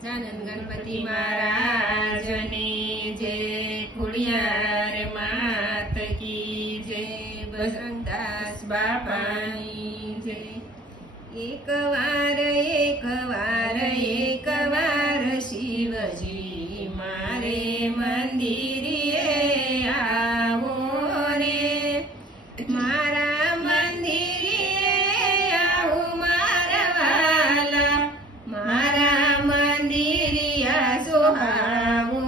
गजानन गणपति महाराज ने जय, खुड़ियार मात की जय, बजरंगदास बापानी जय। एक वार शिवजी मारे मंदिरे आवो रे, मारा मंदिरे आवो मारा वाला, मारा मंदिरिया सोहावो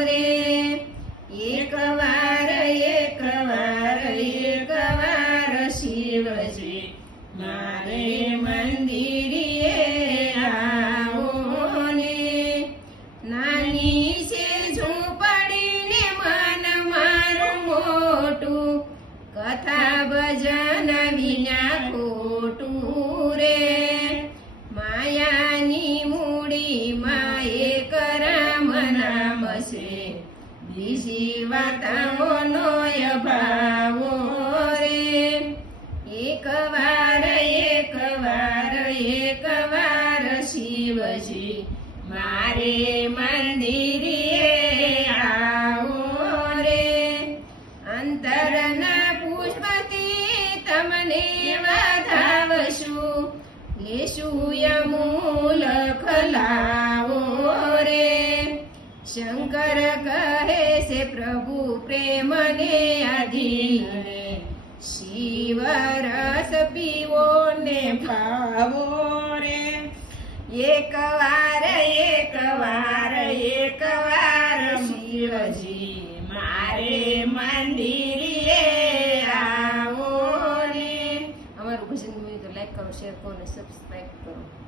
रे। एक वार शिवजी मारे मंदिरे आवो ने। नानी से झूंपड़ी ने मन मारू मोटू, कथा भजन विना खोटू रे। मायानी मूड़ी माए कराम नाम से, बीजी वाताओ नोय भावो रे। एक वार शिवजी मारे मंदिरे आवो रे। अंतरना पुष्पति तमने वधावशु, लेशु यमूल खलावो रे। शंकर कहे से प्रभु प्रेम ने अधीन ने, शिव रस पीवो ने भावो रे। एक वार शिवजी मारे मंदिरे आवो रे। हमारू भजन लाइक करो, शेयर करो, सब्सक्राइब करो।